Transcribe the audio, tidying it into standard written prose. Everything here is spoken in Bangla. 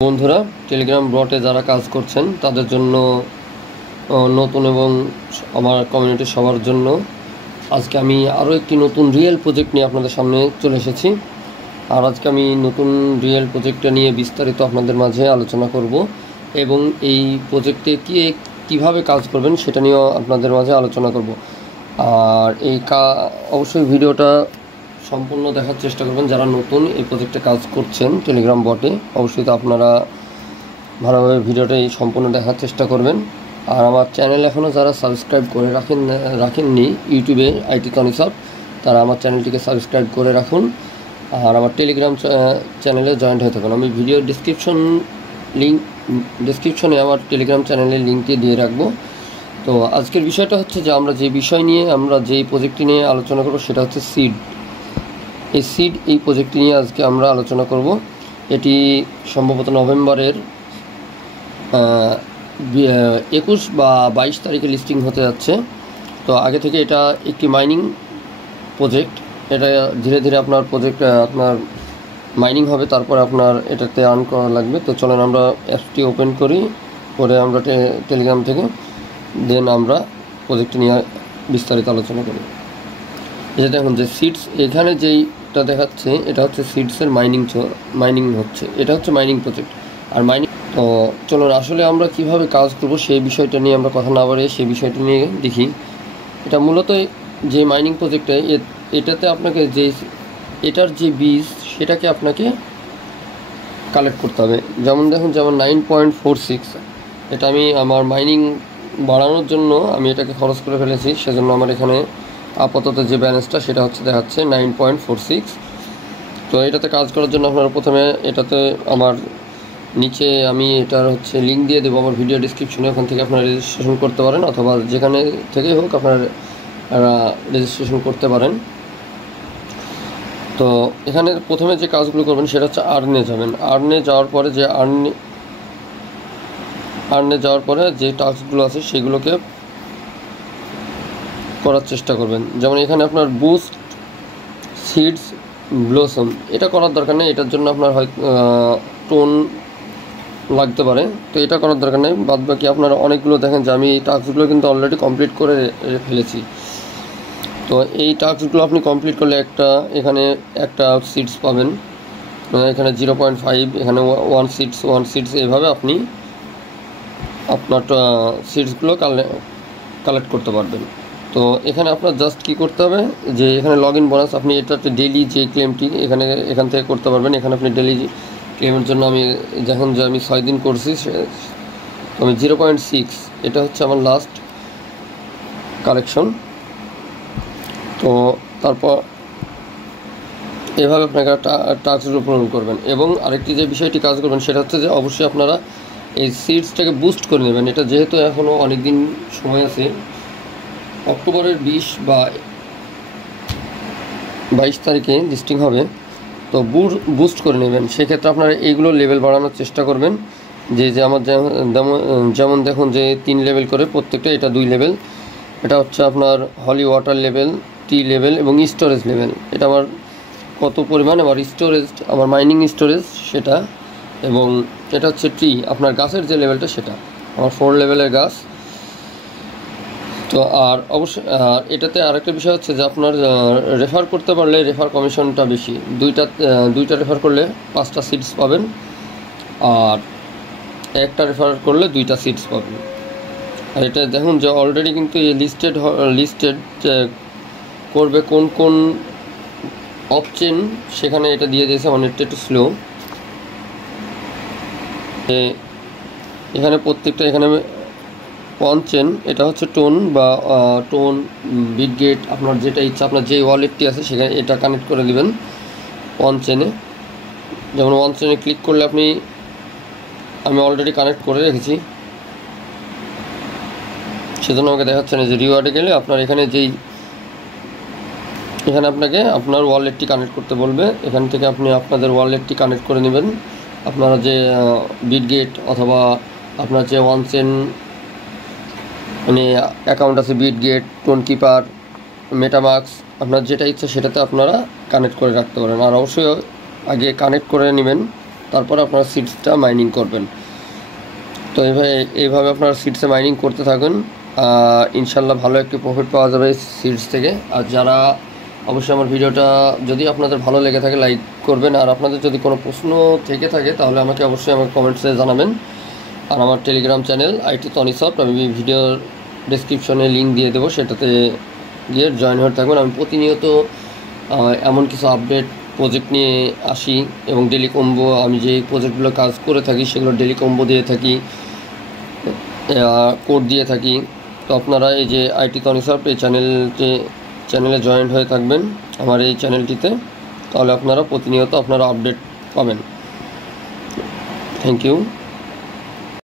বন্ধুরা, টেলিগ্রাম বটে যারা কাজ করছেন তাদের জন্য নতুন এবং আমার কমিউনিটির সবার জন্য আজকে আমি আরও একটি নতুন রিয়েল প্রজেক্ট নিয়ে আপনাদের সামনে চলে এসেছি। আর আজকে আমি নতুন রিয়েল প্রজেক্টটা নিয়ে বিস্তারিত আপনাদের মাঝে আলোচনা করব এবং এই প্রজেক্টে কীভাবে কাজ করবেন সেটা নিয়েও আপনাদের মাঝে আলোচনা করব। আর অবশ্যই ভিডিওটা সম্পূর্ণ দেখার চেষ্টা করবেন যারা নতুন এই প্রজেক্টে কাজ করছেন টেলিগ্রাম বটে। অবশ্যই তো আপনারা ভালোভাবে ভিডিওটা সম্পূর্ণ দেখার চেষ্টা করবেন। আর আমার চ্যানেল এখনও যারা সাবস্ক্রাইব করে রাখেননি ইউটিউবে আইটি তনিসব, তারা আমার চ্যানেলটিকে সাবস্ক্রাইব করে রাখুন আর আমার টেলিগ্রাম চ্যানেলে জয়েন্ট হয়ে থাকুন। আমি ভিডিও ডিসক্রিপশনে আমার টেলিগ্রাম চ্যানেলের লিঙ্কটি দিয়ে রাখবো। তো আজকের বিষয়টা হচ্ছে যে আমরা যে বিষয় নিয়ে যেই প্রজেক্টটি নিয়ে আলোচনা করব সেটা হচ্ছে সিড। এই প্রজেক্টটি নিয়ে আজকে আমরা আলোচনা করব। এটি সম্ভবত নভেম্বরের 21 বা 22 তারিখে লিস্টিং হতে যাচ্ছে। তো আগে থেকে এটা একটি মাইনিং প্রজেক্ট। এটা ধীরে ধীরে আপনার মাইনিং হবে, তারপর আপনার এটাতে আর্ন করা লাগবে। তো চলেন আমরা অ্যাপটি ওপেন করি, করে আমরা টেলিগ্রাম থেকে দেন আমরা প্রজেক্টটি নিয়ে বিস্তারিত আলোচনা করি। এটা দেখুন যে সিডস, এখানে যেইটা দেখাচ্ছে এটা হচ্ছে সিডসের মাইনিং হচ্ছে, এটা হচ্ছে মাইনিং প্রজেক্ট। আর মাইনিং, তো চলুন আসলে আমরা কিভাবে কাজ করব সেই বিষয়টা নিয়ে আমরা কথা না বাড়িয়ে সেই বিষয়টা নিয়ে দেখি। এটা মূলত যে মাইনিং প্রজেক্টে এটাতে আপনাকে এটার যে বীজ সেটাকে আপনাকে কালেক্ট করতে হবে। যেমন 9.46, এটা আমি আমার মাইনিং বাড়ানোর জন্য আমি এটাকে খরচ করে ফেলেছি, সেজন্য আমার এখানে আপাতত যে ব্যালেন্সটা সেটা হচ্ছে দেখাচ্ছে 9.46। তো এটাতে কাজ করার জন্য আপনারা প্রথমে এটাতে আমার নিচে আমি এটার লিঙ্ক দিয়ে দেবো আমার ভিডিও ডিসক্রিপশনে, ওখান থেকে আপনারা রেজিস্ট্রেশন করতে পারেন, অথবা যেখানে থেকেই হোক আপনারা রেজিস্ট্রেশন করতে পারেন। তো এখানে প্রথমে যে কাজগুলো করবেন সেটা হচ্ছে আর্নে যাবেন। আর্নে যাওয়ার পরে যে টাস্কগুলো আছে সেগুলোকে করার চেষ্টা করবেন। যেমন এখানে আপনার বুস্ট সিডস ব্লসম, এটা করার দরকার নেই, এটার জন্য আপনার হয়তো টোন লাগতে পারে, তো এটা করার দরকার নেই। বাদ বাকি আপনারা অনেকগুলো দেখেন যে আমি এই টাস্কগুলো কিন্তু অলরেডি কমপ্লিট করে ফেলেছি। তো এই টাস্কগুলো আপনি কমপ্লিট করলে এখানে একটা সিডস পাবেন, এখানে 0.5, এখানে 1 সিডস, এইভাবে আপনি আপনার সিডসগুলো কালেক্ট করতে পারবেন। তো এখানে আপনার জাস্ট কী করতে হবে যে এখানে লগ ইন বোনাস, আপনি এটাতে ডেলি যে ক্লেমটি এখান থেকে করতে পারবেন। এখানে আপনি ডেলি ক্লেমের জন্য আমি দেখুন যে আমি 6 দিন করছি, তো আমি 0.6, এটা হচ্ছে আমার লাস্ট কালেকশন। তো তারপর এভাবে আপনাকে টাস্কগুলো পূরণ করবেন। এবং আরেকটি যে বিষয়টি কাজ করবেন সেটা হচ্ছে যে অবশ্যই আপনারা এই সিডসটাকে বুস্ট করে নেবেন। এটা যেহেতু এখনও অনেক দিন সময় আছে, অক্টোবরের 20 বা 22 তারিখে লিস্টিং হবে, তো বুস্ট করে নেবেন। সেক্ষেত্রে আপনারা এইগুলো লেভেল বাড়ানোর চেষ্টা করবেন। আমার যেমন দেখুন যে 3 লেভেল করে প্রত্যেকটা, এটা 2 লেভেল। এটা হচ্ছে আপনার হলি ওয়াটার লেভেল, টি লেভেল এবং স্টোরেজ লেভেল। এটা আমার কত পরিমাণ আমার স্টোরেজ, আমার মাইনিং স্টোরেজ সেটা, এবং এটা হচ্ছে টি, আপনার গাছের যে লেভেলটা সেটা আমার 4 লেভেলের গাছ। তো আর অবশ্যই এটাতে আরেকটা বিষয় হচ্ছে যে আপনার রেফার করতে পারলে রেফার কমিশনটা বেশি। দুইটা রেফার করলে 5টা সিটস পাবেন, আর একটা রেফার করলে 2টা সিটস পাবেন। আর এটা দেখুন যে অলরেডি কিন্তু এই লিস্টেড করবে কোন অপচেন, সেখানে এটা দিয়ে দিয়েছে। অনেকটা একটু স্লো, এখানে প্রত্যেকটা, এখানে চেন, এটা হচ্ছে টোন বিটগেট, আপনার যেটা ইচ্ছা, আপনার যে ওয়ালেটটি আছে সেখানে এটা কানেক্ট করে দেবেন চেনে। যেমন চেনে ক্লিক করলে আমি অলরেডি কানেক্ট করে রেখেছি, সেজন্য আমাকে দেখাচ্ছে না যে রিওয়ার্ডে গেলে আপনার এখানে আপনাকে আপনার ওয়ালেটটি কানেক্ট করতে বলবে। এখান থেকে আপনি আপনাদের ওয়ালেটটি কানেক্ট করে নেবেন। আপনারা যে বিটগেট অথবা আপনার যে চেন অ্যাকাউন্ট আছে, বিটগেট, টোনকিপার, মেটামাক্স, আপনার যেটা ইচ্ছা সেটাতে আপনারা কানেক্ট করে রাখতে পারেন। আর অবশ্যই আগে কানেক্ট করে নেবেন তারপর আপনারা সিডসটা মাইনিং করবেন। তো এইভাবে আপনারা সিডসে মাইনিং করতে থাকুন, ইনশাল্লাহ ভালো একটি প্রফিট পাওয়া যাবে সিডস থেকে। আর যারা অবশ্যই আমার ভিডিওটা যদি আপনাদের ভালো লেগে থাকে লাইক করবেন, আর আপনাদের যদি কোনো প্রশ্ন থেকে থাকে তাহলে আমাকে অবশ্যই আমার কমেন্টসে জানাবেন। আর আমার Telegram channel IT Tony soft, আমি ভিডিওর ডেসক্রিপশনে লিঙ্ক দিয়ে দেবো, সেটাতে গিয়ে জয়েন হয়ে থাকবেন। আমি প্রতিনিয়ত এমন কিছু আপডেট প্রজেক্ট নিয়ে আসি এবং ডেলি কম্বো, আমি যে প্রজেক্টগুলো কাজ করে থাকি সেগুলো ডেলি কম্বো দিয়ে থাকি, কোড দিয়ে থাকি। তো আপনারা এই যে আইটি টনি সফট এই চ্যানেলে জয়েন হয়ে থাকবেন আমার এই চ্যানেলটিতে, তাহলে আপনারা প্রতিনিয়ত আপনারা আপডেট পাবেন। Thank you.